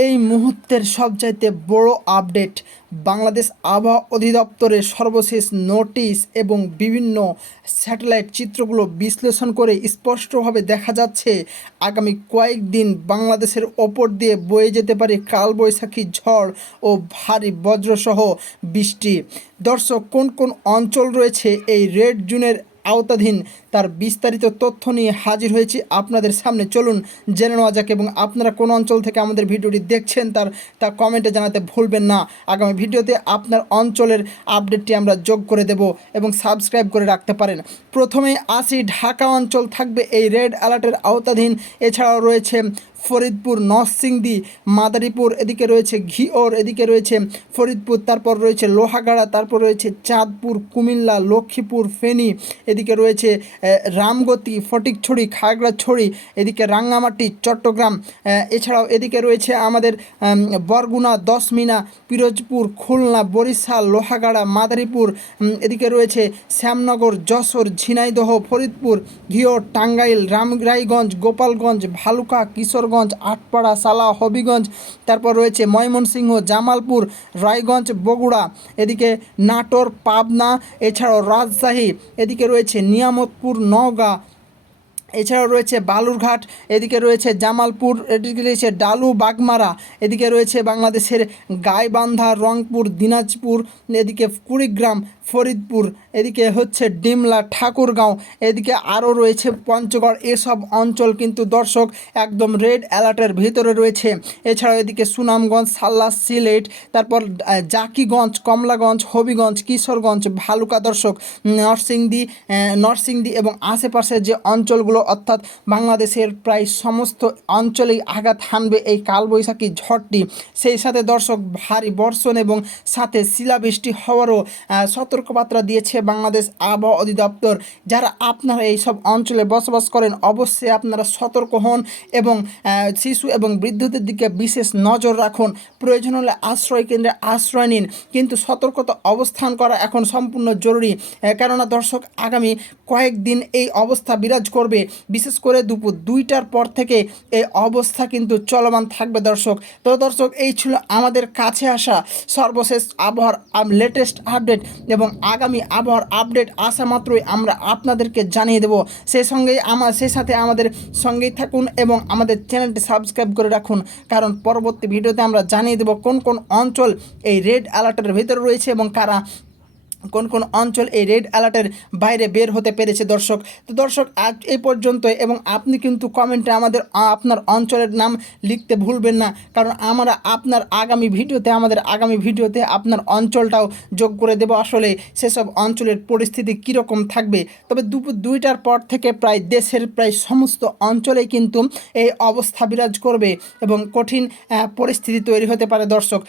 এই মুহূর্তের সবচাইতে বড় আপডেট বাংলাদেশ আবহাওয়া অধিদপ্তরের সর্বশেষ নোটিশ এবং বিভিন্ন স্যাটেলাইট চিত্রগুলো বিশ্লেষণ করে স্পষ্টভাবে দেখা যাচ্ছে আগামী কয়েকদিন বাংলাদেশের ওপর দিয়ে বয়ে যেতে পারে কালবৈশাখী ঝড় ও ভারী বজ্রসহ বৃষ্টি। দর্শক, কোন কোন অঞ্চল রয়েছে এই রেড জোনের আওতাধীন তার বিস্তারিত তথ্য নিয়ে হাজির হয়েছি আপনাদের সামনে। চলুন জেনে নেওয়া যাক, এবং আপনারা কোন অঞ্চল থেকে আমাদের ভিডিওটি দেখছেন তা কমেন্টে জানাতে ভুলবেন না। আগামী ভিডিওতে আপনার অঞ্চলের আপডেটটি আমরা যোগ করে দেব এবং সাবস্ক্রাইব করে রাখতে পারেন। প্রথমেই আসি, ঢাকা অঞ্চল থাকবে এই রেড অ্যালার্টের আওতাধীন। এছাড়াও রয়েছে ফরিদপুর, নরসিংদী, মাদারীপুর, এদিকে রয়েছে ঘিওর, এদিকে রয়েছে ফরিদপুর, তারপর রয়েছে লোহাগাড়া, তারপর রয়েছে চাঁদপুর, কুমিল্লা, লক্ষ্মীপুর, ফেনী, এদিকে রয়েছে রামগতি, ফটিকছড়ি, খাগড়াছড়ি, এদিকে রাঙ্গামাটি, চট্টগ্রাম, এছাড়াও এদিকে রয়েছে আমাদের বরগুনা, দশমিনা, পিরোজপুর, খুলনা, বরিশাল, লোহাগাড়া, মাদারীপুর, এদিকে রয়েছে শ্যামনগর, যশোর, ঝিনাইদহ, ফরিদপুর, ঘিওর, টাঙ্গাইল, রায়গঞ্জ, গোপালগঞ্জ, ভালুকা, কিশোরগঞ্জ, আটপাড়া, সালা, হবিগঞ্জ, তারপর রয়েছে ময়মনসিংহ, জামালপুর, রায়গঞ্জ, বগুড়া, এদিকে নাটোর, পাবনা, এছাড়াও রাজশাহী, এদিকে রয়েছে নিয়ামতপুর, নওগাঁ, এছাড়াও রয়েছে বালুরঘাট, এদিকে রয়েছে জামালপুর, এদিকে রয়েছে ডালু, বাগমারা, এদিকে রয়েছে বাংলাদেশের গাইবান্ধা, রংপুর, দিনাজপুর, এদিকে কুড়িগ্রাম, ফরিদপুর, এদিকে হচ্ছে ডিমলা, ঠাকুরগাঁও, এদিকে আরও রয়েছে পঞ্চগড়। এসব অঞ্চল কিন্তু দর্শক একদম রেড অ্যালার্টের ভিতরে রয়েছে। এছাড়াও এদিকে সুনামগঞ্জ, সাল্লা, সিলেট, তারপর জাকিগঞ্জ, কমলাগঞ্জ, হবিগঞ্জ, কিশোরগঞ্জ, ভালুকা, দর্শক নরসিংদী এবং আশেপাশের যে অঞ্চলগুলো, অর্থাৎ বাংলাদেশের প্রায় সমস্ত অঞ্চলেই আঘাত হানবে এই কালবৈশাখী ঝড়টি। সেই সাথে দর্শক ভারী বর্ষণ এবং সাথে শিলাবৃষ্টি হওয়ারও সতর্কবার্তা দিয়েছে বাংলাদেশ আবহাওয়া অধিদপ্তর। যারা আপনারা এই সব অঞ্চলে বসবাস করেন, অবশ্যই আপনারা সতর্ক হন এবং শিশু এবং বৃদ্ধদের দিকে বিশেষ নজর রাখুন। প্রয়োজন হলে আশ্রয় কেন্দ্রে আশ্রয় নিন, কিন্তু সতর্কতা অবস্থান করা এখন সম্পূর্ণ জরুরি। কেননা দর্শক, আগামী কয়েকদিন এই অবস্থা বিরাজ করবে। বিশেষ করে দুপুর 2টার পর থেকে এই অবস্থা কিন্তু চলমান থাকবে দর্শক। তো দর্শক, এই ছিল আমাদের কাছে আসা সর্বশেষ আবহাওয়ার লেটেস্ট আপডেট, এবং আগামী আবহাওয়ার আপডেট আসা মাত্রই আমরা আপনাদেরকে জানিয়ে দেব। সেই সাথে আমাদের সঙ্গেই থাকুন এবং আমাদের চ্যানেলটি সাবস্ক্রাইব করে রাখুন, কারণ পরবর্তী ভিডিওতে আমরা জানিয়ে দেব কোন কোন অঞ্চল এই রেড অ্যালার্টের ভিতরে রয়েছে এবং কোন কোন অঞ্চল এই রেড অ্যালার্টের বাইরে বের হতে পেরেছে দর্শক। তো দর্শক, আজ এই পর্যন্ত, এবং আপনি কিন্তু কমেন্টে আপনার অঞ্চলের নাম লিখতে ভুলবেন না, কারণ আমরা আমাদের আগামী ভিডিওতে আপনার অঞ্চলটাও যোগ করে দেব। আসলে সেসব অঞ্চলের পরিস্থিতি কীরকম থাকবে। তবে দুপুর 2টার পর থেকে দেশের প্রায় সমস্ত অঞ্চলেই কিন্তু এই অবস্থা বিরাজ করবে এবং কঠিন পরিস্থিতি তৈরি হতে পারে দর্শক।